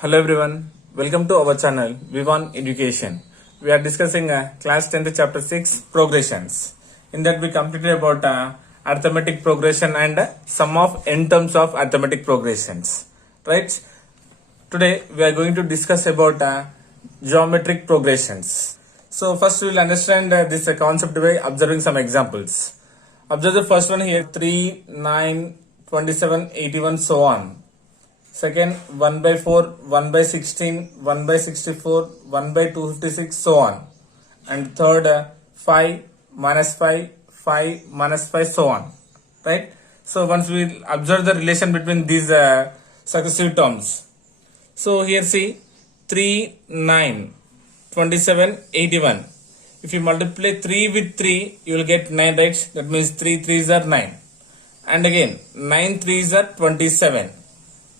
Hello everyone, welcome to our channel Vivan Education. We are discussing class 10th chapter 6 progressions. In that we completed about arithmetic progression and sum of n terms of arithmetic progressions. Right? Today we are going to discuss about geometric progressions. So first we will understand this concept by observing some examples. Observe the first one here 3, 9, 27, 81 so on. Second 1 by 4, 1 by 16, 1 by 64, 1 by 256 so on. And third 5, minus 5, 5, minus 5 so on. Right? So once we observe the relation between these successive terms. So here see 3, 9, 27, 81. If you multiply 3 with 3, you will get 9, right? That means 3 3s are 9. And again 9 3s are 27.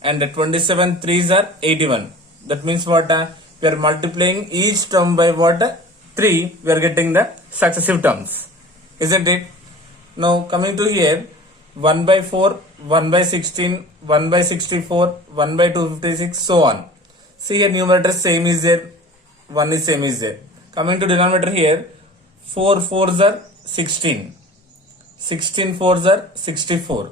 And 27 3s are 81. That means what? We are multiplying each term by what? 3. We are getting the successive terms. Isn't it? Now coming to here 1 by 4, 1 by 16, 1 by 64, 1 by 256 so on. See here numerator same is there, 1 is same is there. Coming to denominator here 4 4s are 16, 16 4s are 64,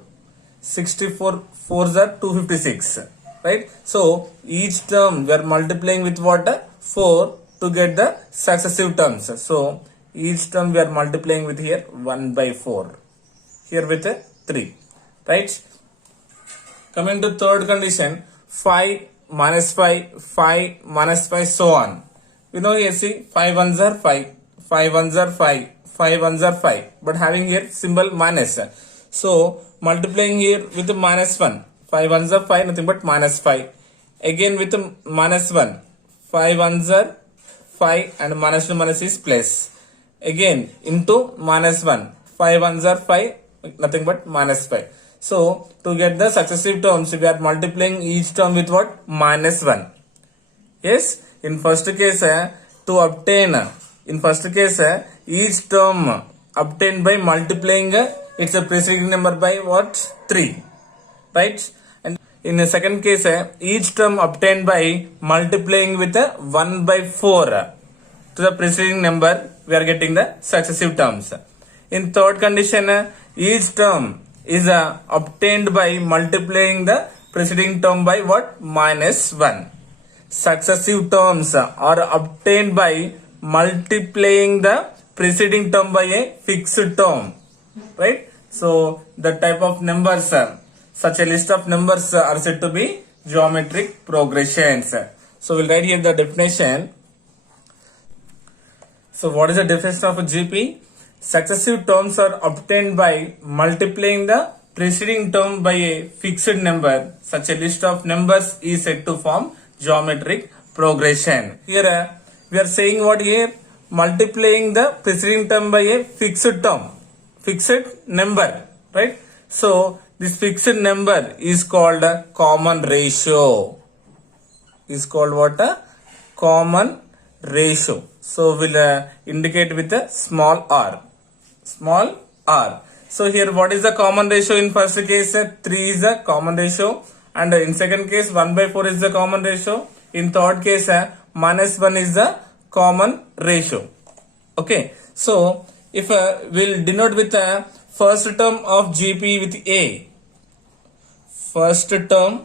64 4s are 256, right? So each term we are multiplying with what? 4 to get the successive terms. So each term we are multiplying with here 1 by 4, here with 3, right? Coming to third condition 5 minus 5, 5 minus 5 so on. You know here see 5 ones are 5, 5 ones are 5, 5 ones are 5, but having here symbol minus. So multiplying here with minus 1, 5 ones are 5, nothing but minus 5. Again with minus 1, 5 ones are 5 and minus 2 minus is plus. Again into minus 1, 5 ones are 5, nothing but minus 5. So to get the successive terms, we are multiplying each term with what? Minus 1. Yes, in first case to obtain, in first case each term obtained by multiplying its a preceding number by what? 3, right? And in the second case each term obtained by multiplying with 1 by 4 to the preceding number, we are getting the successive terms. In third condition each term is obtained by multiplying the preceding term by what? Minus 1. Successive terms are obtained by multiplying the preceding term by a fixed term, right? So the type of numbers, such a list of numbers are said to be geometric progressions. So we'll write here the definition. So what is the definition of a GP? Successive terms are obtained by multiplying the preceding term by a fixed number. Such a list of numbers is said to form geometric progression. Here we are saying what here? Multiplying the preceding term by a fixed term, fixed number, right? So this fixed number is called a common ratio. Is called what? A common ratio. So we'll indicate with a small r. Small r. So here what is the common ratio? In first case 3 is the common ratio, and in second case 1 by 4 is the common ratio. In third case minus 1 is the common ratio. Okay, so if we'll denote with first term of GP with A, first term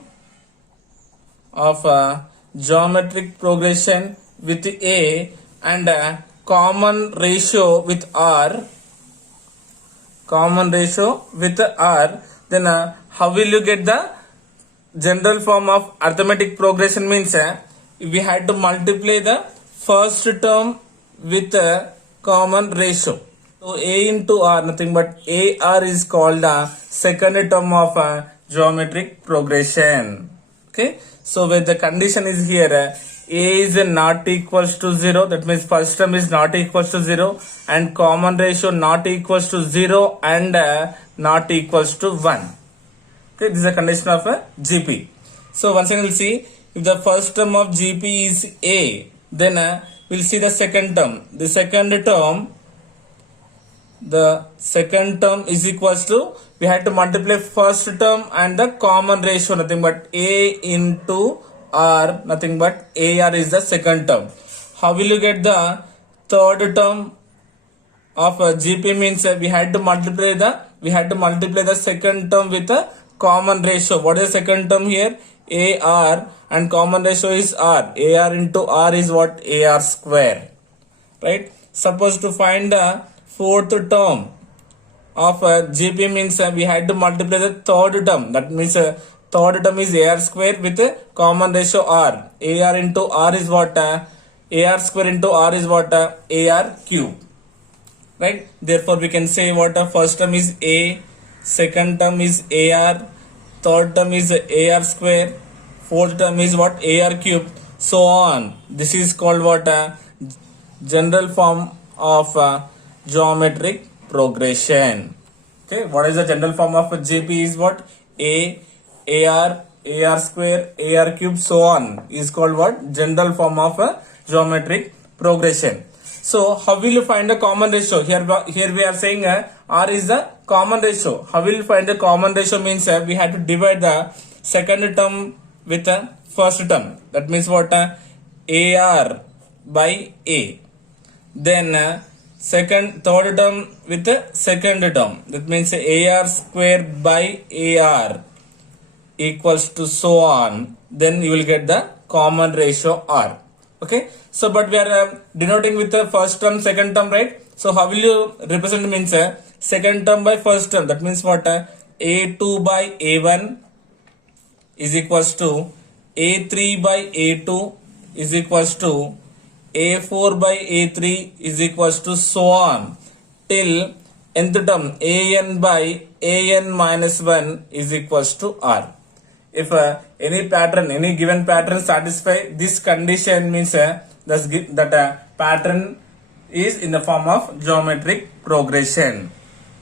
of geometric progression with A and common ratio with R, common ratio with R, then how will you get the general form of arithmetic progression? Means we had to multiply the first term with a common ratio. So A into R, nothing but AR is called the second term of geometric progression. Okay, so where the condition is here A is not equals to 0, that means first term is not equals to 0, and common ratio not equals to 0 and not equals to 1. Okay, this is the condition of a GP. So once again we'll see, if the first term of GP is A, then we'll see the second term. The second term is equals to, we had to multiply first term and the common ratio, nothing but A into R, nothing but AR is the second term. How will you get the third term of GP? Means we had to multiply the second term with a common ratio. What is the second term here? AR, and common ratio is R. AR into R is what? AR square, right? Suppose to find the fourth term of GP, means we had to multiply the third term. That means third term is AR square with common ratio R. AR into R is what? AR square into R is what? AR cube, right? Therefore we can say what? First term is A, second term is AR, third term is AR square, fourth term is what? AR cube, so on. This is called what? General form of geometric progression. Okay, what is the general form of GP is what? AR square, AR cube, so on is called what? General form of geometric progression. So how will you find the common ratio? Here we are saying R is the common ratio. How will you find the common ratio? Means we have to divide the second term with the first term. That means what? AR by A. Then third term with the second term. That means AR square by AR equals to so on. Then you will get the common ratio R. Okay. So but we are denoting with the first term, second term, right? So how will you represent? Means second term by first term. That means what? A2 by A1 is equals to A3 by A2 is equals to A4 by A3 is equals to so on till nth term AN by AN minus 1 is equals to R. If any given pattern satisfy this condition, means that pattern is in the form of geometric progression.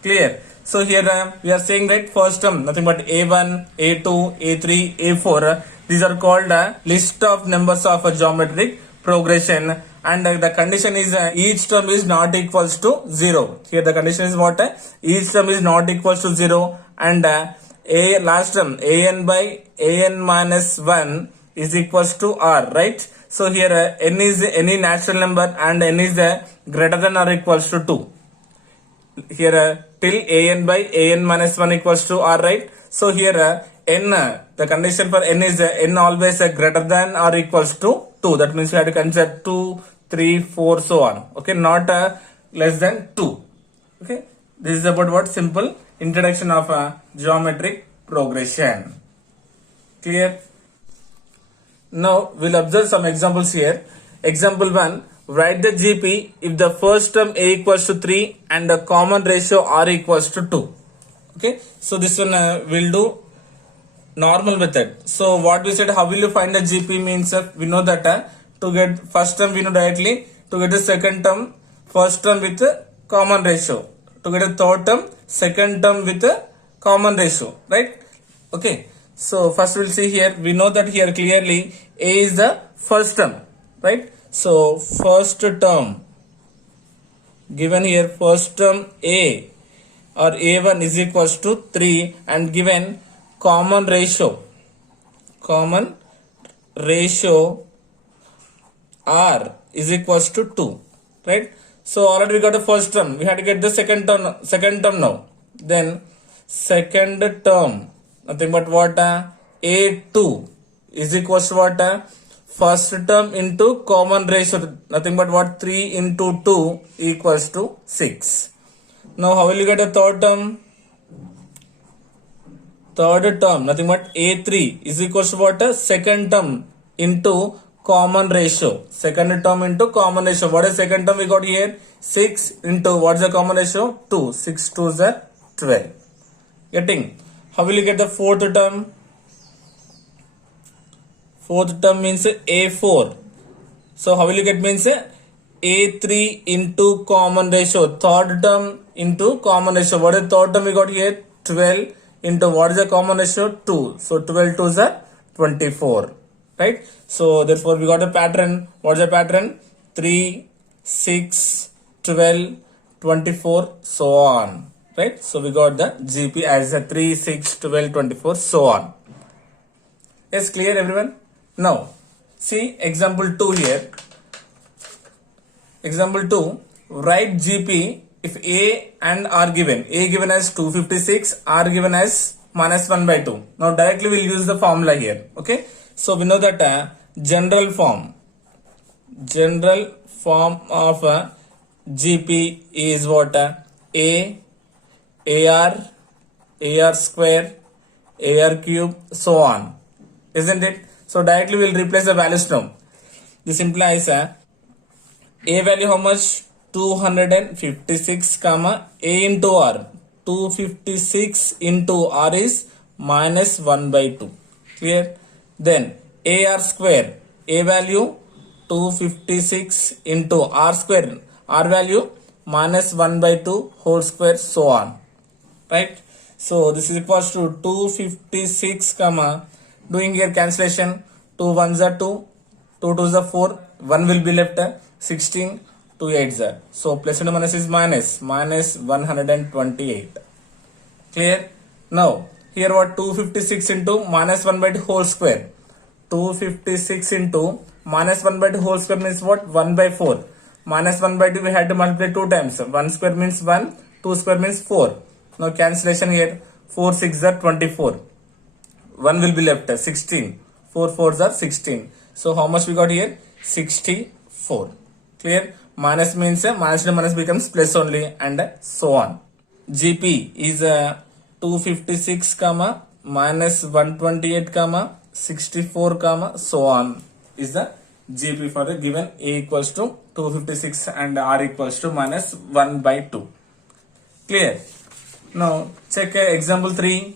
Clear? So here we are saying, right, first term nothing but A1, A2, A3, A4. These are called list of numbers of geometric progression, and the condition is each term is not equals to 0. Here the condition is what? Each term is not equals to 0, and last term AN by AN minus 1 is equals to R, right? So here n is any natural number and n is greater than or equals to 2. Here till AN by AN minus 1 equals to R, right? So here n, the condition for n is n always greater than or equals to 2. That means we have to consider 2, 3, 4, so on. Okay, not less than 2. Okay, this is about what? Simple introduction of geometric progression. Clear? Now we'll observe some examples here. Example 1. Write the GP if the first term A equals to 3 and the common ratio R equals to 2. Okay, so this one we'll do normal method. So what we said, how will you find the GP? Means we know that to get first term we know directly, to get the second term first term with common ratio, to get a third term second term with common ratio, right? Okay, so first we'll see here, we know that here clearly A is the first term, right? So first term given here, first term A or A1 is equals to 3, and given common ratio R is equals to 2, right? So already we got the first term, we had to get the second term now. Then second term nothing but what? A2 is equals to what? First term into common ratio, nothing but what? 3 into 2 equals to 6. Now how will you get a third term? Third term nothing but A3 is equals to what? Second term into common ratio. Second term into common ratio. What is second term we got here? 6 into what is the common ratio? 2. 6 2 is 12. Getting? How will you get the fourth term? Fourth term means A4. So how will you get? Means A3 into common ratio. Third term into common ratio. What is the third term we got here? 12 into what is the common ratio? 2. So 12 2 is 24. Right? So therefore we got a pattern. What is the pattern? 3, 6, 12, 24, so on. Right? So we got the GP as a 3, 6, 12, 24, so on. Yes, clear everyone? Now see example 2 here. Example 2, write GP if A and R given. A given as 256, R given as minus 1 by 2. Now directly we'll use the formula here. Okay. So we know that general form of GP is what? A, AR, AR square, AR cube, so on. Isn't it? So directly we'll replace the values now. This implies A value how much? 256 comma A into R. 256 into R is minus 1 by 2. Clear? Then AR square. A value 256 into R square. R value minus 1 by 2 whole square, so on. Right? So this is equals to 256 comma, doing here cancellation, 2 ones are 2, 2 twos are 4, 1 will be left, 16, 2 8s are. So plus and minus is minus 128. Clear? Now here what? 256 into minus 1 by 2 whole square. 256 into minus 1 by 2 whole square means what? 1 by 4. Minus 1 by 2 we had to multiply 2 times. 1 square means 1, 2 square means 4. Now cancellation here, 4 6 are 24. 1 will be left, 16. 4 4s are 16. So how much we got here? 64. Clear? Minus means minus to minus becomes plus only, and so on. GP is 256 comma minus 128 comma 64 comma so on is the GP for the given A equals to 256 and R equals to minus 1 by 2. Clear? Now check example 3.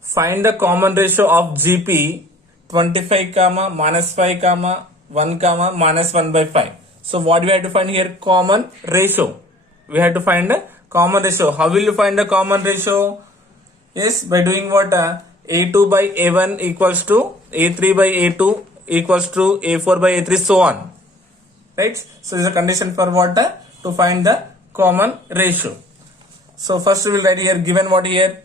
Find the common ratio of GP 25 comma minus 5 comma 1 comma minus 1 by 5. So what we have to find here? Common ratio. We have to find a common ratio. How will you find the common ratio? Yes, by doing what? A2 by A1 equals to A3 by A2 equals to A4 by A3, so on. Right? So this is a condition for what? To find the common ratio. So first we will write here, given what here?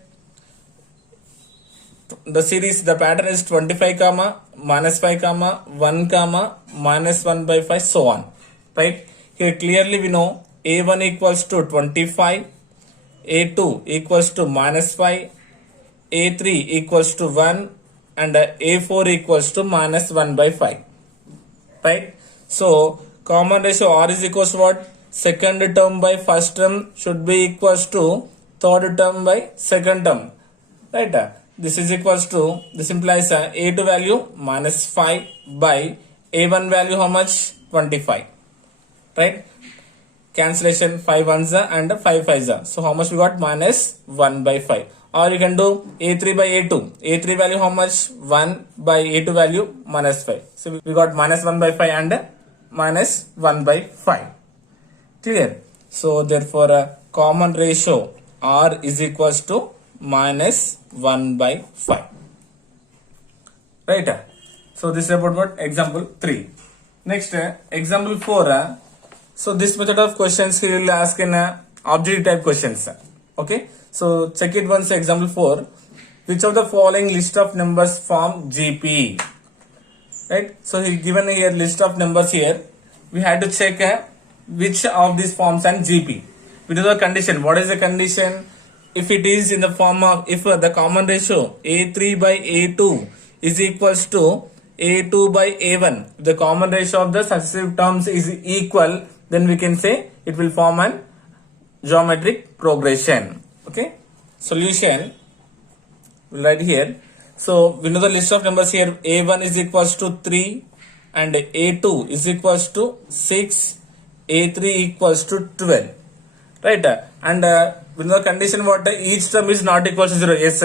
The series, the pattern is 25 comma minus 5 comma 1 comma minus 1 by 5, so on. Right? Here clearly we know A1 equals to 25, A2 equals to minus 5, A3 equals to 1, and A4 equals to minus 1 by 5. Right? So common ratio R is equals to what? Second term by first term should be equals to third term by second term. Right? This is equals to, this implies A2 value minus 5 by A1 value how much? 25. Right? Cancellation, 5 ones and 5 5s. So how much we got? Minus 1 by 5. Or you can do A3 by A2. A3 value how much? 1 by A2 value minus 5. So we got minus 1 by 5 and minus 1 by 5. Clear? So therefore common ratio R is equals to minus 1 by 5. Right? So this is about what? Example 3. Next, example 4. So this method of questions he will ask in objective type questions. Okay. So check it once. Example 4. Which of the following list of numbers form GP? Right. So he given here list of numbers here. We had to check which of these forms and GP. We do the condition. What is the condition? If it is in the form of, if the common ratio A3 by A2 is equals to A2 by A1, the common ratio of the successive terms is equal, then we can say it will form an geometric progression. Okay. Solution, we'll write here. So we know the list of numbers here. A1 is equals to 3 and A2 is equals to 6, A3 equals to 12. Right? And we know the condition what? Each term is not equal to 0. Yes,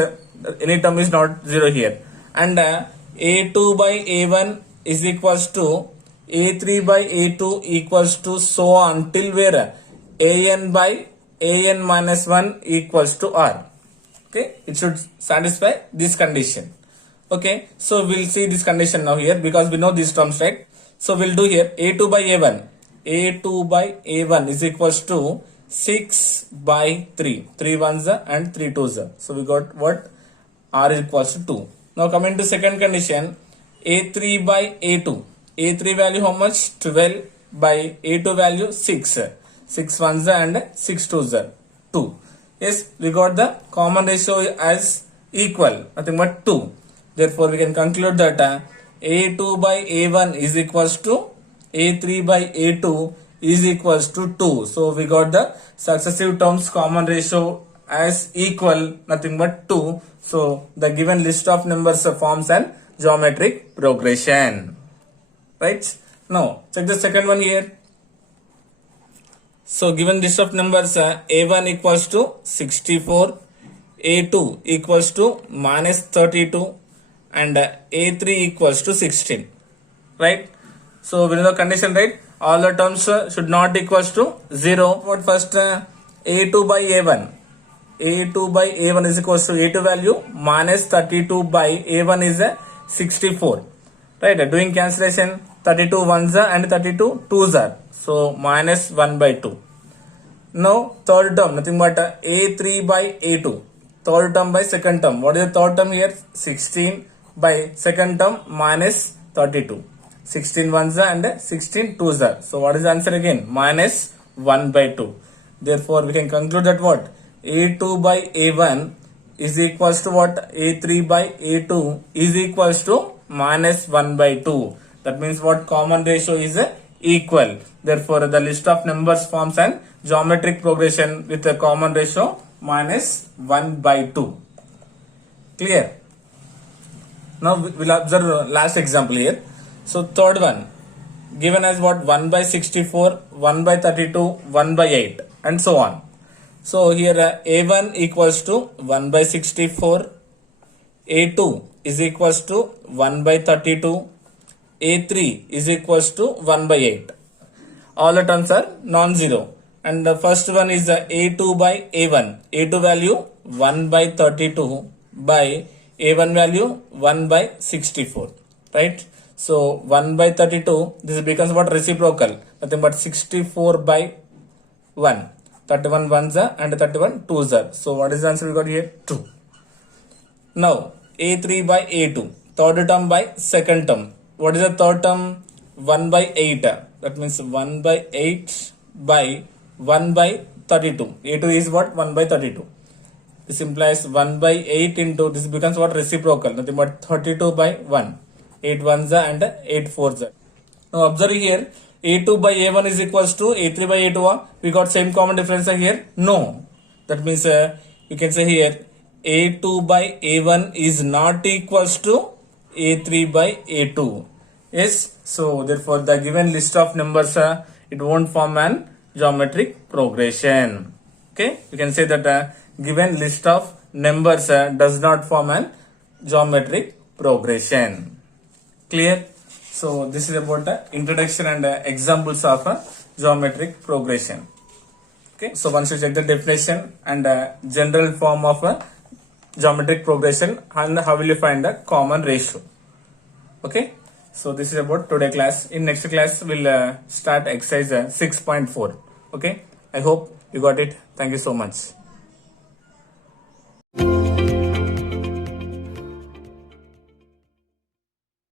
any term is not 0 here. And A2 by A1 is equals to A3 by A2 equals to so on till where AN by AN minus 1 equals to R. Okay, it should satisfy this condition. Okay, so we'll see this condition now here because we know these terms, right? So we'll do here A2 by A1. A2 by A1 is equals to 6 by 3. 3 ones and 3 twos. So we got what? R is equals to 2. Now coming to second condition, A3 by A2. A3 value how much? 12 by A2 value 6. 6 ones and 6 twos are 2. Yes, we got the common ratio as equal, nothing but 2. Therefore, we can conclude that A2 by A1 is equals to A3 by A2 is equals to 2. So, we got the successive terms common ratio as equal, nothing but 2. So, the given list of numbers forms an geometric progression. Right? Now, check the second one here. So, given list of numbers A1 equals to 64, A2 equals to minus 32 and A3 equals to 16. Right? So, we know the condition, right? All the terms should not equals to 0. What first? A2 by A1. A2 by A1 is equals to A2 value minus 32 by A1 is 64. Right? Doing cancellation, 32 ones and 32 twos are. So, minus 1 by 2. Now, third term, nothing but A3 by A2. Third term by second term. What is the third term here? 16 by second term minus 32. 16 ones and 16 twos are. So, what is the answer again? Minus 1 by 2. Therefore, we can conclude that what? A2 by A1 is equals to what? A3 by A2 is equals to minus 1 by 2. That means what? Common ratio is equal. Therefore, the list of numbers forms an geometric progression with a common ratio minus 1 by 2. Clear? Now, we'll observe last example here. So, third one, given as what? 1 by 64, 1 by 32, 1 by 8 and so on. So, here A1 equals to 1 by 64, A2 is equals to 1 by 32, A3 is equals to 1 by 8. All the terms are non-zero. And the first one is A2 by A1. A2 value 1 by 32 by A1 value 1 by 64. Right? So 1 by 32, this becomes what? Reciprocal. Nothing but 64 by 1. 31 ones are and 31 twos are. So what is the answer we got here? 2. Now A3 by A2. Third term by second term. What is the third term? 1 by 8. That means 1 by 8 by 1 by 32. A2 is what? 1 by 32. This implies 1 by 8 into, this becomes what? Reciprocal. Nothing but 32 by 1. 8 ones and 8 fours. Now observe here. A2 by A1 is equals to A3 by A2. We got same common difference here? No. That means you can say here A2 by A1 is not equals to A3 by A2. Yes. So therefore the given list of numbers it won't form an geometric progression. Okay. You can say that given list of numbers does not form an geometric progression. Clear? So this is about the introduction and examples of geometric progression. Okay. So once you check the definition and general form of geometric progression and how will you find the common ratio. Okay. So this is about today class. In next class we'll start exercise 6.4. Okay. I hope you got it. Thank you so much.